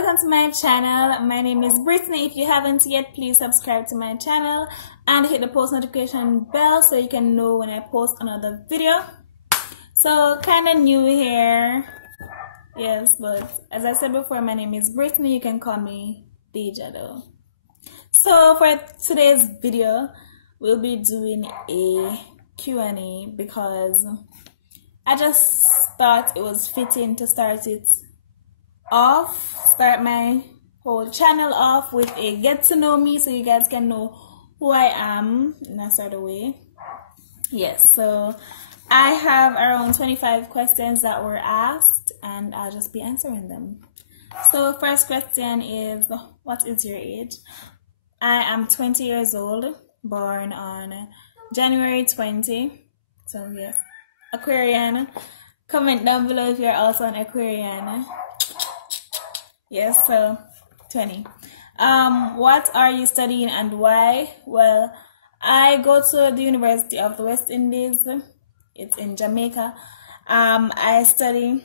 welcome to my channel. My name is Brittany. If you haven't yet, please subscribe to my channel and hit the post notification bell so you can know when I post another video. So kind of new here, yes, but as I said before, my name is Brittany. You can call me Deeja though. So for today's video, we'll be doing a Q&A because I just thought it was fitting to start my whole channel off with a get to know me so you guys can know who I am in a sort of way. Yes, so I have around 25 questions that were asked and I'll just be answering them. So first question is, what is your age? I am 20 years old, born on January 20. So yes, Aquarian. Comment down below if you're also an Aquarian. Yes, so 20. What are you studying and why? Well, I go to the University of the West Indies. It's in Jamaica. I study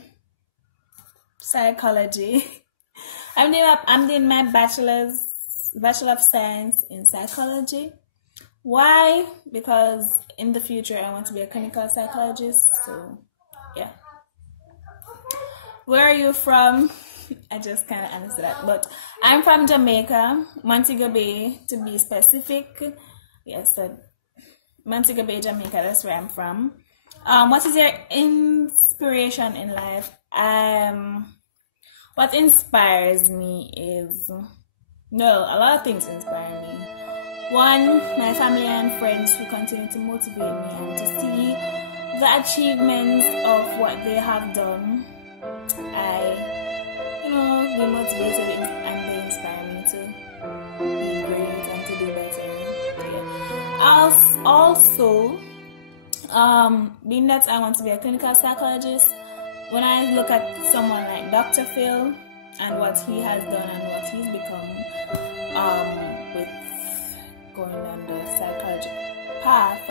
psychology. I'm doing my Bachelor of Science in Psychology. Why? Because in the future I want to be a clinical psychologist. So yeah. Where are you from? I just kind of answered that, but I'm from Jamaica, Montego Bay to be specific. Yes, so Montego Bay, Jamaica, that's where I'm from. What is your inspiration in life? What inspires me is, no, a lot of things inspire me. One, my family and friends who continue to motivate me and to see the achievements of what they have done. Be motivated and they inspire me to be great and to do better. Yeah. Also, being that I want to be a clinical psychologist, when I look at someone like Dr. Phil and what he has done and what he's become with going on the psychological path,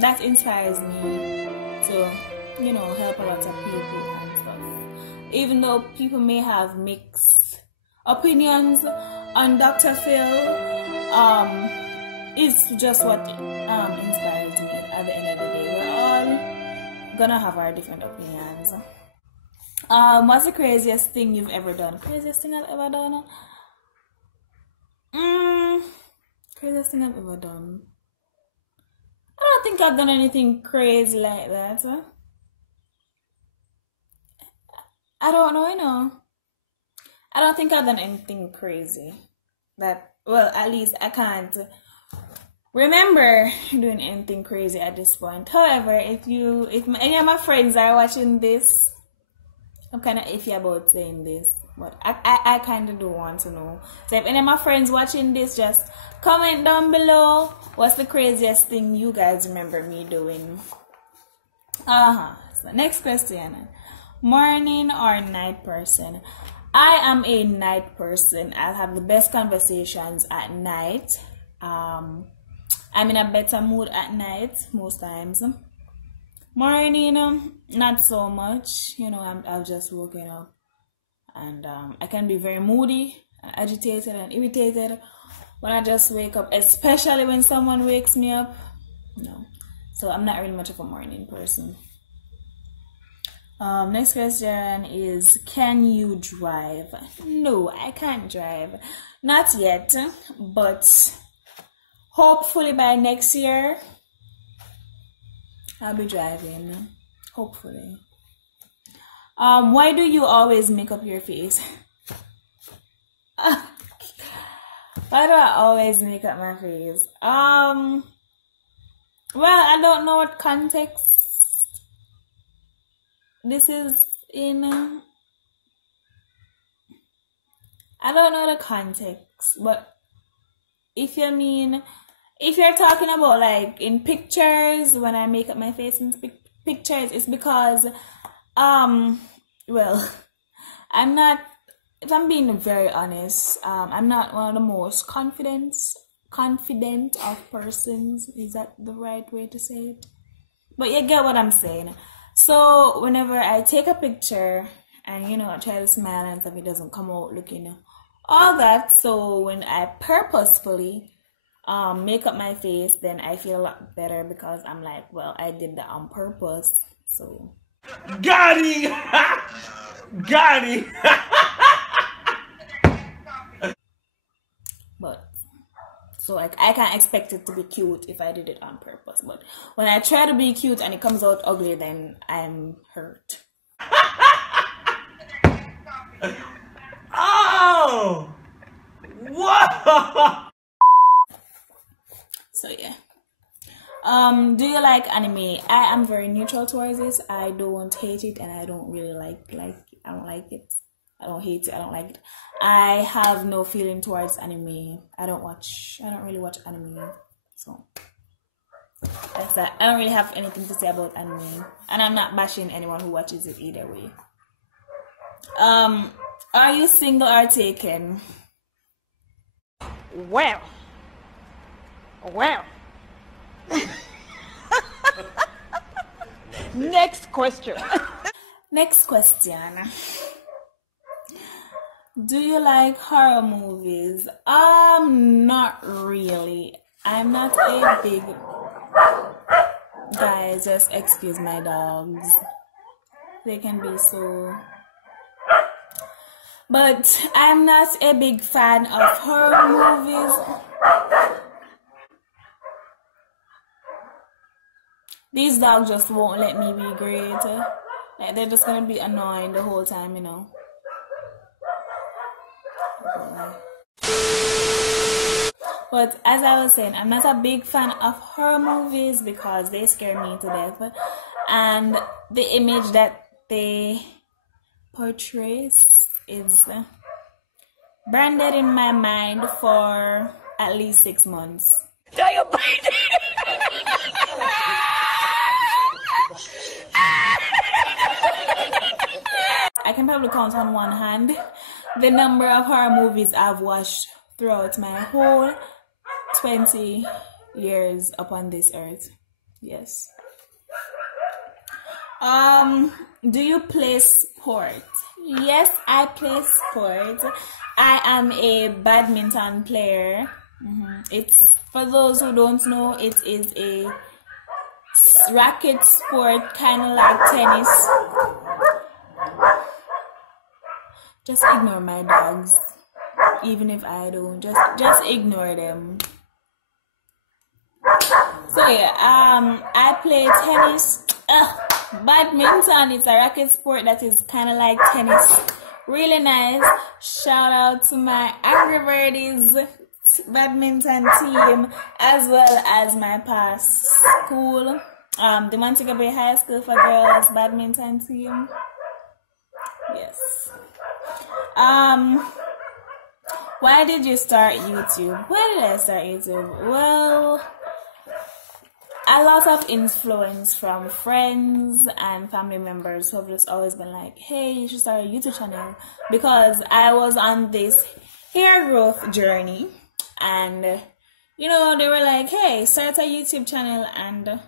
that inspires me to, help a lot of people and stuff. Even though people may have mixed opinions on Dr. Phil, it's just what inspires me at the end of the day. We're all gonna have our different opinions. What's the craziest thing you've ever done? Craziest thing I've ever done? Craziest thing I've ever done. I don't think I've done anything crazy like that. I don't know, I don't think I've done anything crazy. Well, at least I can't remember doing anything crazy at this point. However, if any of my friends are watching this, I'm kind of iffy about saying this, but I kind of do want to know. So if any of my friends watching this, just comment down below what's the craziest thing you guys remember me doing. So next question. Morning or night person? I am a night person. I'll have the best conversations at night. I'm in a better mood at night most times. Morning, not so much. I've just woken up and I can be very moody, agitated and irritated when I just wake up, especially when someone wakes me up. No, so I'm not really much of a morning person. Next question is, can you drive? No, I can't drive. Not yet, but hopefully by next year, I'll be driving. Hopefully. Why do you always make up your face? Why do I always make up my face? Well, I don't know what context this is in. I don't know the context, but if you're talking about like in pictures, when I make up my face in pictures, it's because well, I'm not, if I'm being very honest, I'm not one of the most confident of persons. Is that the right way to say it? But you get what I'm saying. So whenever I take a picture and you know, I try to smile and stuff, it doesn't come out looking all that. So when I purposefully make up my face, then I feel a lot better because I'm like, well, I did that on purpose. So got it. Got it. but so like I can't expect it to be cute if I did it on purpose. But when I try to be cute and it comes out ugly, then I'm hurt. Oh, whoa. So yeah. Do you like anime? I am very neutral towards this. I don't hate it and I don't really like I don't like it. I don't hate it, I don't like it. I have no feeling towards anime. I don't really watch anime. So that's that. I don't really have anything to say about anime. And I'm not bashing anyone who watches it either way. Are you single or taken? Well. Next question. Next question. Do you like horror movies? Not really. I'm not a big... Guys, just excuse my dogs. They can be so... But I'm not a big fan of horror movies. These dogs just won't let me be great. Like, they're just gonna be annoying the whole time, you know. But as I was saying, I'm not a big fan of horror movies because they scare me to death. And the image that they portray is branded in my mind for at least 6 months. I can probably count on one hand the number of horror movies I've watched throughout my whole 20 years upon this earth. Yes. Do you play sport? Yes, I play sport. I am a badminton player. It's, for those who don't know, it is a racket sport, kind of like tennis. Just ignore my dogs, even if I don't. Just ignore them. So yeah, I play tennis. Badminton is a racket sport that is kind of like tennis. Really nice. Shout out to my Angry Birdies badminton team, as well as my past school, the Montego Bay High School for Girls badminton team. Yes. Why did you start YouTube? Why did I start YouTube? Well, a lot of influence from friends and family members who have just always been like, hey, you should start a YouTube channel, because I was on this hair growth journey, and you know, they were like, hey, start a YouTube channel and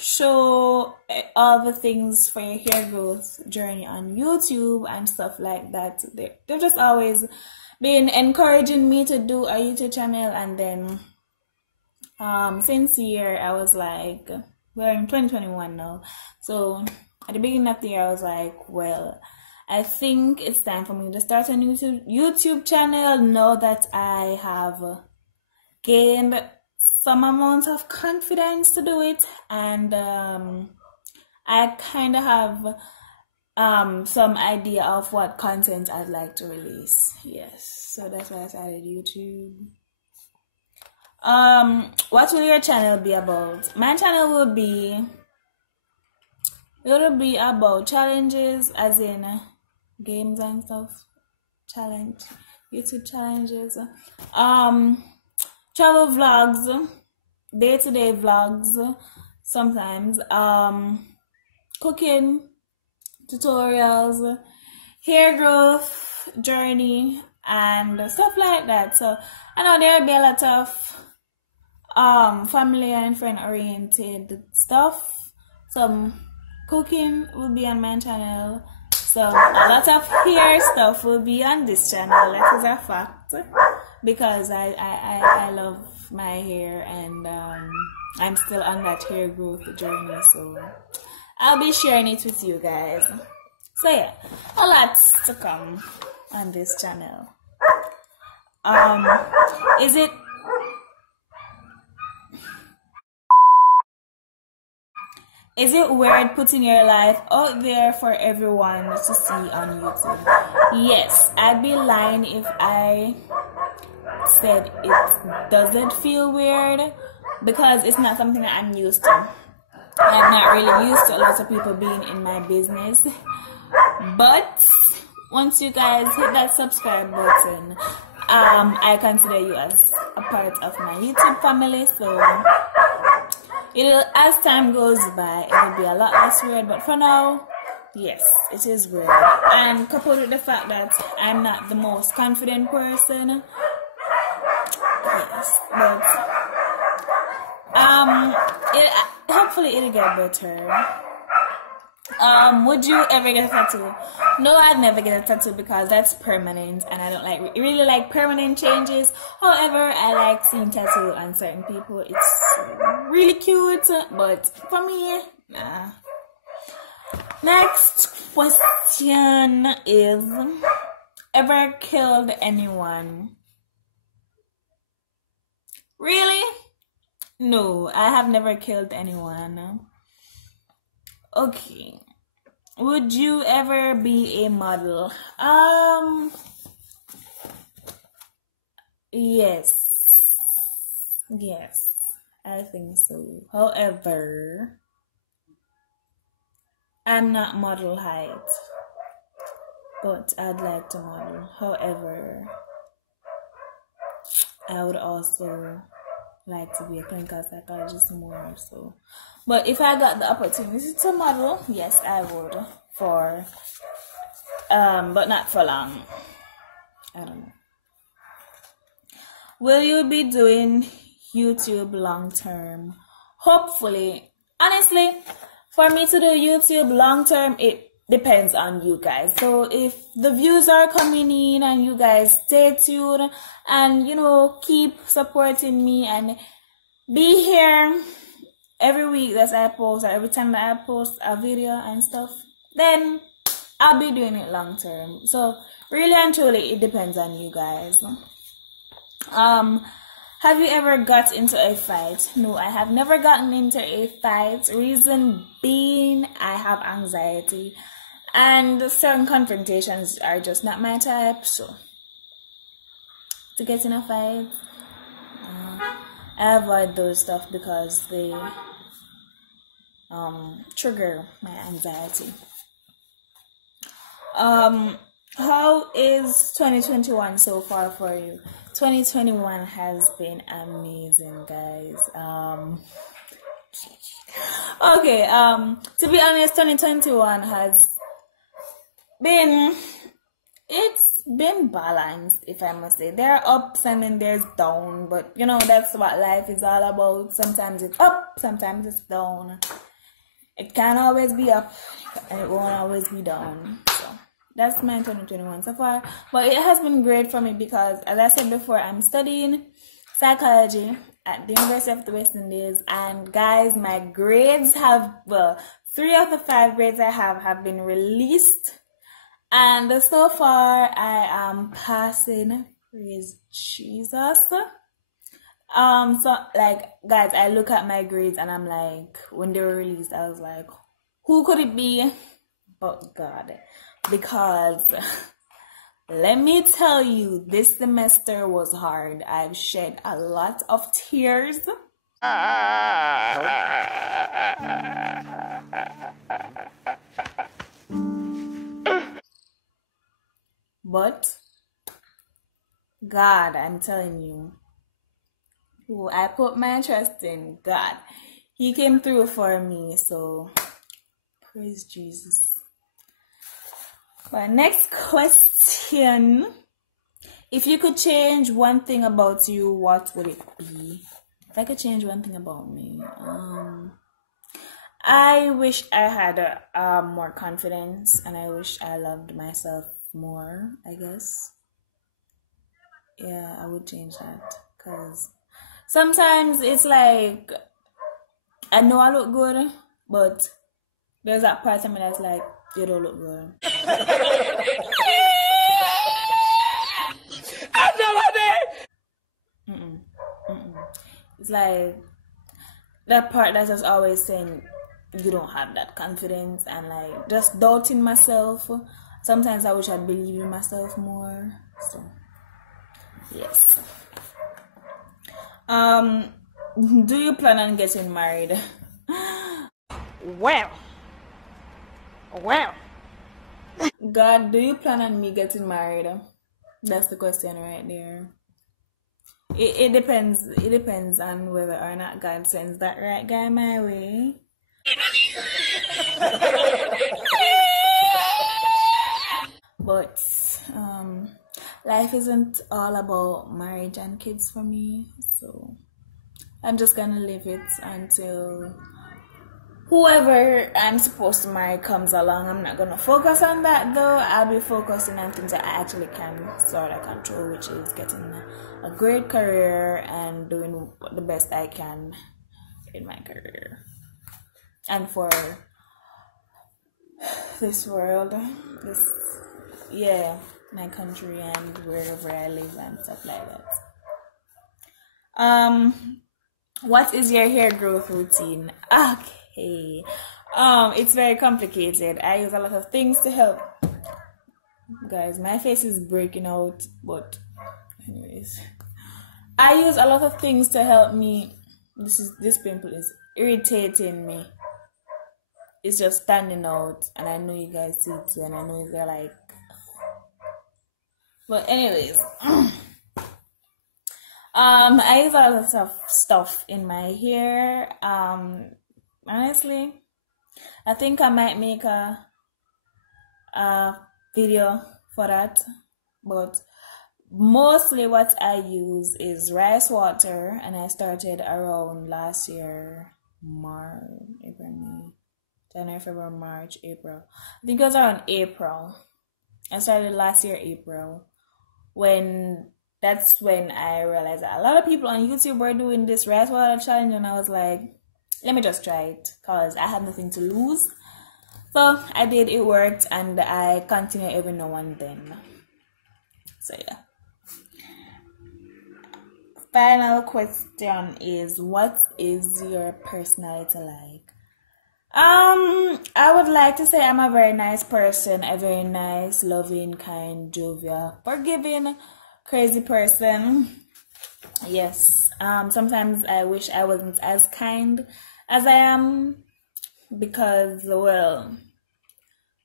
show all the things for your hair growth journey on YouTube and stuff like that. They've just always been encouraging me to do a YouTube channel. And then since the year, I was like, we're in 2021 now, so at the beginning of the year I was like, well, I think it's time for me to start a YouTube channel now that I have gained some amount of confidence to do it, and I kind of have some idea of what content I'd like to release. Yes, so that's why I started YouTube. What will your channel be about? My channel will be, it'll be about challenges, as in games and stuff. YouTube challenges. Travel vlogs, day-to-day vlogs, sometimes, cooking, tutorials, hair growth journey, and stuff like that. So I know there'll be a lot of family and friend oriented stuff. Some cooking will be on my channel, So a lot of hair stuff will be on this channel. That is a fact, because I love my hair, and I'm still on that hair growth journey, so I'll be sharing it with you guys. So yeah, a lot to come on this channel. Is it weird putting your life out there for everyone to see on YouTube? Yes, I'd be lying if I said it doesn't feel weird, because it's not something that I'm used to. I'm not really used to a lot of people being in my business. But once you guys hit that subscribe button, I consider you as a part of my YouTube family, so as time goes by, it'll be a lot less weird, but for now, yes, it is weird. And coupled with the fact that I'm not the most confident person, yes, but hopefully it'll get better. Would you ever get a tattoo? No, I'd never get a tattoo, because that's permanent, and I don't really like permanent changes. However, I like seeing tattoo on certain people. It's really cute, but for me, nah. Next question is, ever killed anyone? Really? No, I have never killed anyone. Okay. Would you ever be a model? Yes. Yes, I think so. However, I'm not model height, but I'd like to model. However, I would also like to be a clinical psychologist more so. But if I got the opportunity to model, yes, I would, but not for long. I don't know. Will you be doing YouTube long term? Hopefully. Honestly, for me to do YouTube long term, it depends on you guys. So if the views are coming in and you guys stay tuned and keep supporting me and be here every week that I post, or every time that I post a video and stuff, then I'll be doing it long term. So really and truly, it depends on you guys. Have you ever got into a fight? No, I have never gotten into a fight. Reason being, I have anxiety, and certain confrontations are just not my type. So to get in a fight, I avoid those stuff because they trigger my anxiety. How is 2021 so far for you? 2021 has been amazing, guys. Okay, to be honest, 2021 has been, it's been balanced, if I must say. There are ups and then there's down, but that's what life is all about. Sometimes it's up, sometimes it's down. It can't always be up, and it won't always be down. So that's my 2021 so far. But it has been great for me because, as I said before, I'm studying psychology at the University of the West Indies. And guys, my grades have, 3 of the 5 grades I have been released. And so far, I am passing. Praise Jesus. So like, guys, I look at my grades and I'm like, when they were released, I was like, who could it be but God? Because let me tell you, this semester was hard. I've shed a lot of tears. But God, I'm telling you, who I put my trust in, God, He came through for me. So praise Jesus. But next question: if you could change one thing about you, what would it be? If I could change one thing about me, I wish I had more confidence, and I wish I loved myself more, I guess. Yeah, I would change that, because sometimes it's like I know I look good, but there's that part of me that's like, you don't look good. Mm-mm. Mm-mm. It's like that part that's just always saying you don't have that confidence, and like just doubting myself. Sometimes I wish I'd believe in myself more. So yes. Do you plan on getting married? Well. God, do you plan on me getting married? That's the question right there. It depends. It depends on whether or not God sends that right guy my way. But life isn't all about marriage and kids for me, so I'm just gonna live it until whoever I'm supposed to marry comes along. I'm not gonna focus on that though. I'll be focusing on things that I actually can sort of control, which is getting a great career and doing the best I can in my career and for this world, my country and wherever I live and stuff like that. What is your hair growth routine? Okay. It's very complicated. I use a lot of things to help. Guys, my face is breaking out, but anyways. I use a lot of things to help me. This pimple is irritating me. It's just standing out, and I know you guys see it too, and I know they're like. But anyways, I use a lot of stuff in my hair. Honestly, I think I might make a video for that, but mostly what I use is rice water, and I started around last year, March, April, May, January, February, March, April. I think it was around April. I started last year, April, that's when I realized that a lot of people on YouTube were doing this rice water challenge, and I was like, let me just try it, because I had nothing to lose. So I did, it worked, and I continue every now and then. So yeah. Final question is, what is your personality like? I would like to say I'm a very nice person, a very nice, loving, kind, jovial, forgiving, crazy person. Yes. Sometimes I wish I wasn't as kind as I am, because, well,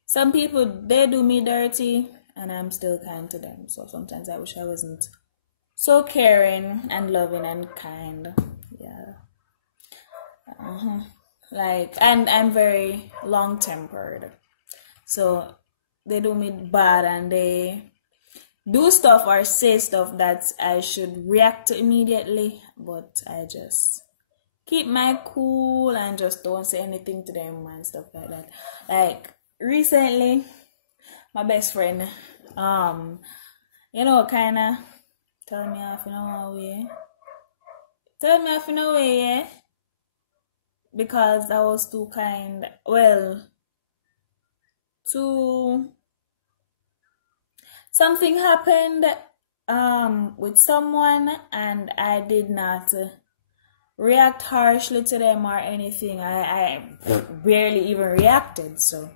some people, they do me dirty and I'm still kind to them. So sometimes I wish I wasn't so caring and loving and kind. Yeah. Like, and I'm very long-tempered. So they do me bad and they do stuff or say stuff that I should react to immediately, but I just keep my cool and just don't say anything to them and stuff like that. Like recently, my best friend, kinda tell me off in a way. Tell me off in a way, yeah. Because I was too kind. Well, something happened with someone, and I did not react harshly to them or anything. I barely even reacted. So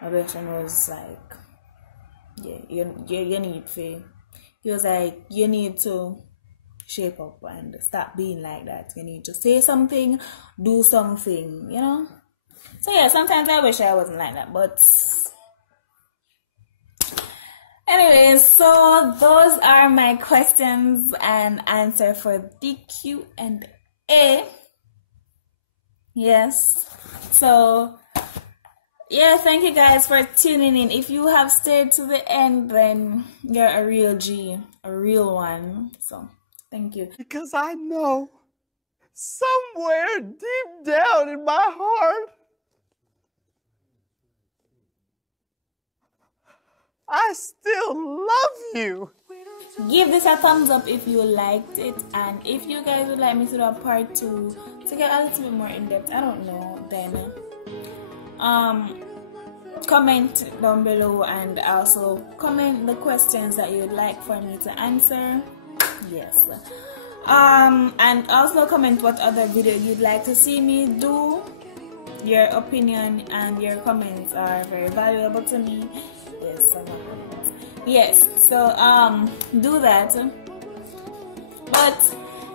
my best friend was like, yeah, you need to. He was like, you need to shape up and stop being like that. You need to say something, do something, you know. So yeah, sometimes I wish I wasn't like that, but anyways, so those are my questions and answer for the Q&A. Yes. So yeah, thank you guys for tuning in. If you have stayed to the end, then you're a real G, a real one. So thank you. Because I know somewhere deep down in my heart I still love you. Give this a thumbs up if you liked it, and if you guys would like me to do a part 2 to get a little bit more in depth, I don't know, then comment down below, and also comment the questions that you'd like for me to answer. Yes. And also comment what other video you'd like to see me do. Your opinion and your comments are very valuable to me. Yes, so do that. But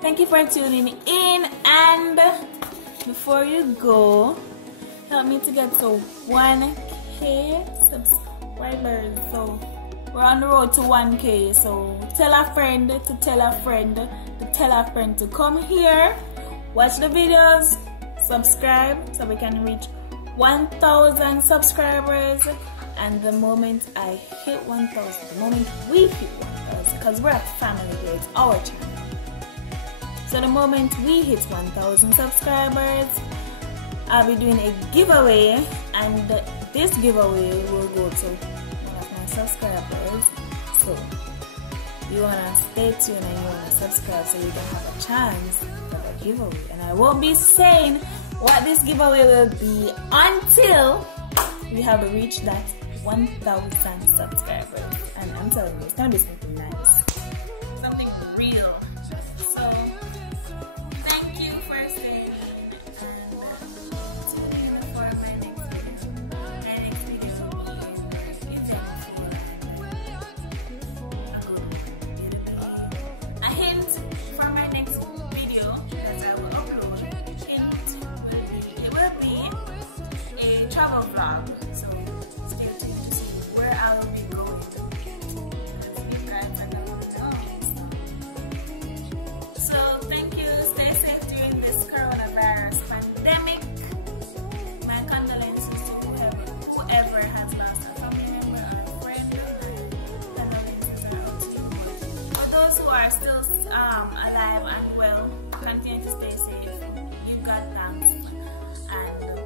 thank you for tuning in, and before you go, help me to get to 1K subscribers. So we're on the road to 1K, so tell a friend to tell a friend to tell a friend to come here, watch the videos, subscribe, so we can reach 1,000 subscribers. And the moment I hit 1,000, the moment we hit 1,000, because we're a family here, it's our channel. So the moment we hit 1,000 subscribers, I'll be doing a giveaway, and this giveaway will go to one of my subscribers. So you wanna stay tuned and you wanna subscribe so you can have a chance for the giveaway. And I won't be saying what this giveaway will be until we have reached that 1,000 subscribers, and I'm telling you, it's gonna be something nice, something real. So thank you for staying, and tune in for my next video. My next video will be eventful and a hint for my next video that I will upload. It will be a travel vlog. So I will be going so thank you. Stay safe during this coronavirus pandemic. My condolences to whoever has lost a family member or a friend. My condolences are out to you. For those who are still alive and well, continue to stay safe. You got thanks, and